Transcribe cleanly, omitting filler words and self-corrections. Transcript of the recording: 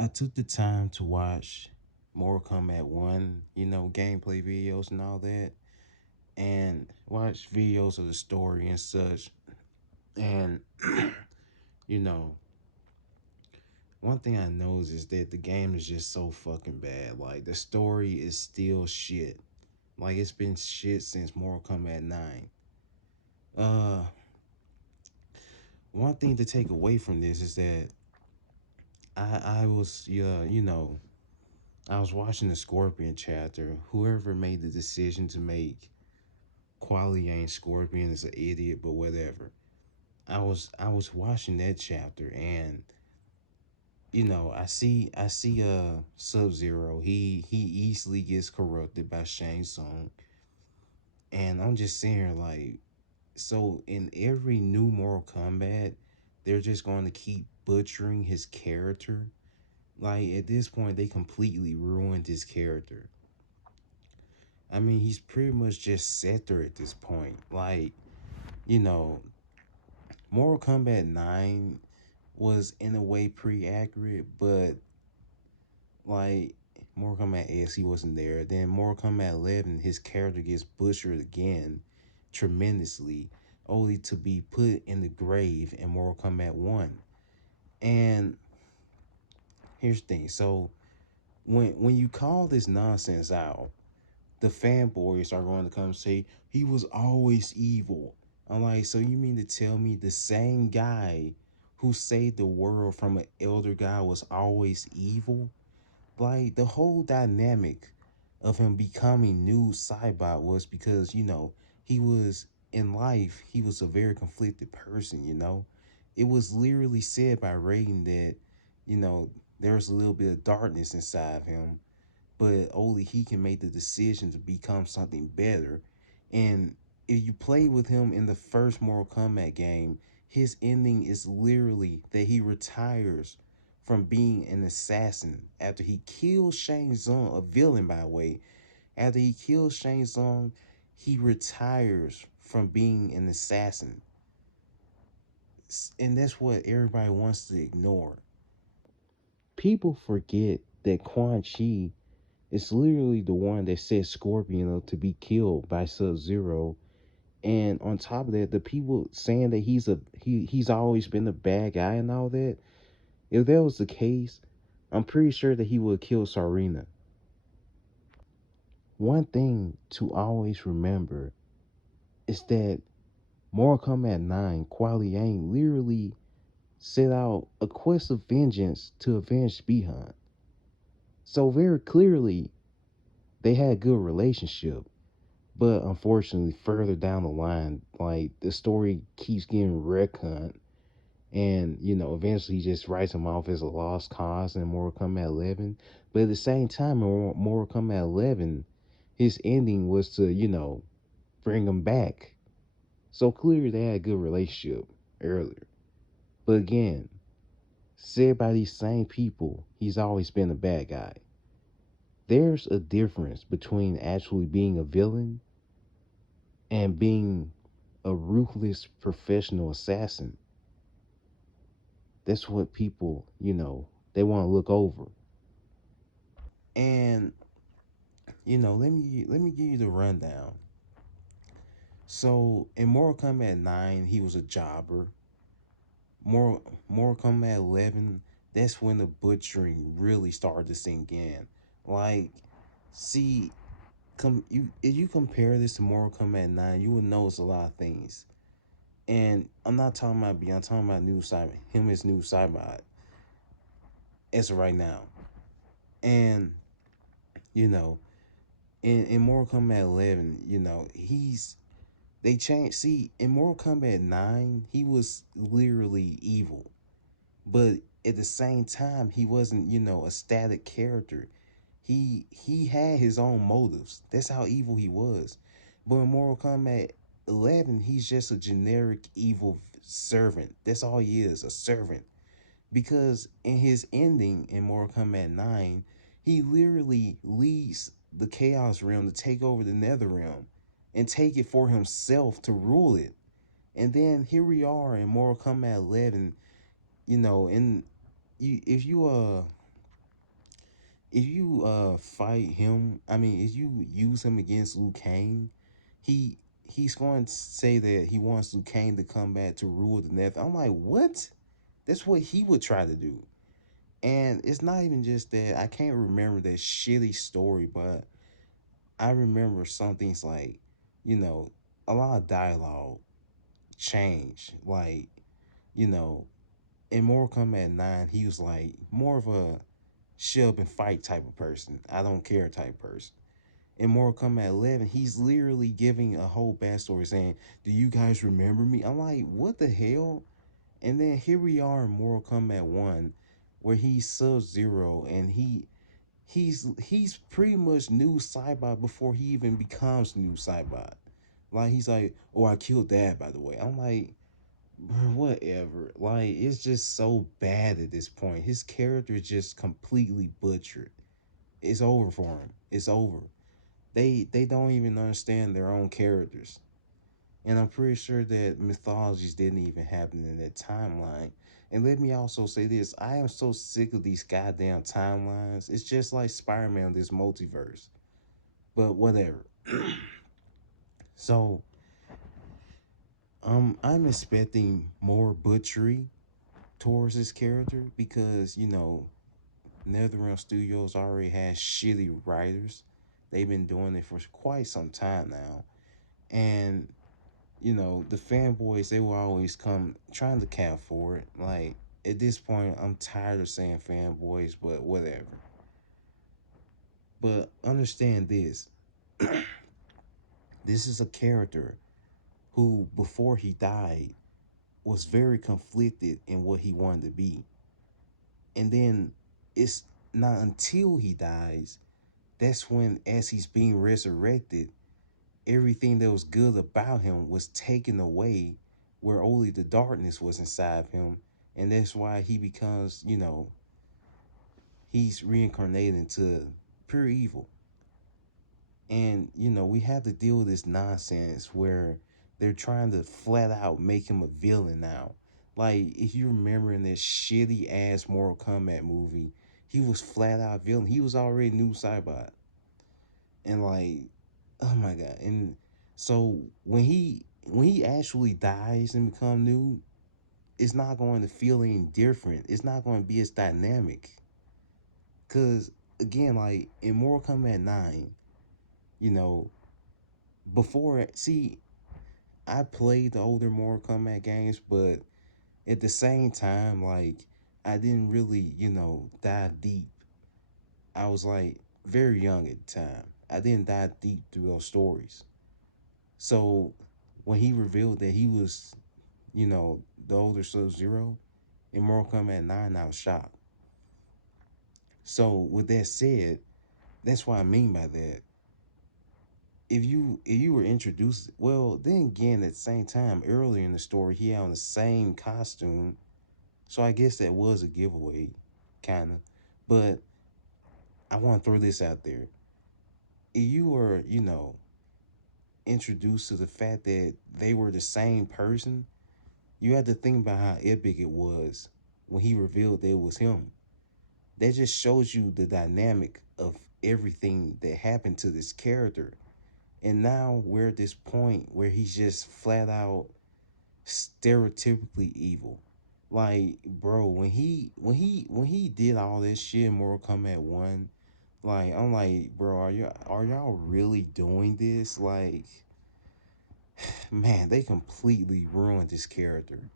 I took the time to watch Mortal Kombat 1, gameplay videos and all that, and watch videos of the story and such. And, you know, one thing I know is that the game is just so fucking bad. Like, the story is still shit. Like, it's been shit since Mortal Kombat 9. Uh, One thing to take away from this is that I was, I was watching the Scorpion chapter. Whoever made the decision to make Quali ain't Scorpion is an idiot, but whatever. I was watching that chapter, and I see Sub Zero. He easily gets corrupted by Shang Tsung, and I'm just sitting here like, so in every new Mortal Kombat, they're just going to keep butchering his character. Like at this point, they completely ruined his character. I mean, he's pretty much just set there at this point. Like, you know, Mortal Kombat 9 was in a way pretty accurate, but like Mortal Kombat X, he wasn't there. Then Mortal Kombat 11, his character gets butchered again tremendously, only to be put in the grave in Mortal Kombat 1. And here's the thing. So when you call this nonsense out, the fanboys are going to come say he was always evil. I'm like, so you mean to tell me the same guy who saved the world from an elder guy was always evil? Like the whole dynamic of him becoming new Cybot was because, he was in life, he was a very conflicted person. It was literally said by Raiden that, you know, there was a little bit of darkness inside of him, but only he can make the decision to become something better. And if you play with him in the first Mortal Kombat game, his ending is literally that he retires from being an assassin after he kills Shang Tsung, a villain by the way. After he kills Shang Tsung, he retires from being an assassin. And that's what everybody wants to ignore. People forget that Quan Chi is literally the one that set Scorpion up to be killed by Sub Zero. And on top of that, the people saying that he's always been the bad guy and all that. If that was the case, I'm pretty sure that he would kill Sarina. One thing to always remember is that Mortal Kombat 9, Kuali Yang literally set out a quest of vengeance to avenge Bihan. So very clearly, they had a good relationship. But unfortunately, further down the line, like the story keeps getting retconned, and eventually he just writes him off as a lost cause in Mortal Kombat 11. But at the same time, in Mortal Kombat 11, his ending was to bring him back. So clearly they had a good relationship earlier. But again, said by these same people, he's always been a bad guy. There's a difference between actually being a villain and being a ruthless professional assassin. That's what people, they want to look over. And let me give you the rundown. So in Mortal Kombat 9, he was a jobber. Mortal Kombat 11, that's when the butchering really started to sink in. Like, see, if you compare this to Mortal Kombat 9, you will notice a lot of things. And I'm not talking about B, I'm talking about new Cyber, him as new Cybot as of right now. And, you know, in Mortal Kombat 11, they changed. See, in Mortal Kombat 9, he was literally evil. But at the same time, he wasn't, a static character. He had his own motives. That's how evil he was. But in Mortal Kombat 11, he's just a generic evil servant. That's all he is, a servant. Because in his ending in Mortal Kombat 9, he literally leads the Chaos Realm to take over the Nether Realm and take it for himself to rule it. And then here we are in Mortal Kombat 11, and if you if you fight him, I mean, if you use him against Liu Kang, he he's going to say that he wants Liu Kang to come back to rule the Nether. I'm like, what? That's what he would try to do. And it's not even just that. I can't remember that shitty story, but I remember some things like, you know, a lot of dialogue changed. Like, you know, in Mortal Kombat 9, he was like more of a shut up and fight type of person. I don't care type person. In Mortal Kombat 11, he's literally giving a whole backstory saying, "Do you guys remember me?" I'm like, what the hell? And then here we are in Mortal Kombat 1, where he's Sub Zero and he's pretty much new Cybot before he even becomes new Cybot. Like he's like, "Oh, I killed Dad, by the way." I'm like, bro, whatever. Like it's just so bad at this point. His character is just completely butchered. It's over for him. It's over. They don't even understand their own characters. And I'm pretty sure that mythologies didn't even happen in that timeline. And let me also say this, I am so sick of these goddamn timelines. It's just like Spider-Man, this multiverse. But whatever. So I'm expecting more butchery towards this character because, NetherRealm Studios already has shitty writers. They've been doing it for quite some time now. And the fanboys, they will always come trying to cap for it. Like, at this point, I'm tired of saying fanboys, but whatever. But understand this. This is a character who, before he died, was very conflicted in what he wanted to be. And then it's not until he dies, that's when, as he's being resurrected, everything that was good about him was taken away, where only the darkness was inside of him. And that's why he becomes, he's reincarnated into pure evil. And, we have to deal with this nonsense where they're trying to flat out make him a villain now. Like, if you remember in this shitty ass Mortal Kombat movie, he was flat out villain. He was already new Cybot. And like, oh my god. And so when he actually dies and become new, it's not going to feel any different. It's not going to be as dynamic. Cause again, like in Mortal Kombat 9, you know, before see, I played the older Mortal Kombat games, but at the same time, like I didn't really, dive deep. I was like very young at the time. I didn't dive deep through those stories. So when he revealed that he was, the older Sub Zero in Mortal Kombat 9, I was shocked. So with that said, that's what I mean by that. If you were introduced, well, then again at the same time, earlier in the story, he had on the same costume. So I guess that was a giveaway, kinda. But I want to throw this out there. If you were, introduced to the fact that they were the same person, you had to think about how epic it was when he revealed that it was him. That just shows you the dynamic of everything that happened to this character. And now we're at this point where he's just flat out stereotypically evil. Like, bro, when he did all this shit in Mortal Kombat 1, like I'm like, bro, are y'all really doing this? Like, man, they completely ruined this character.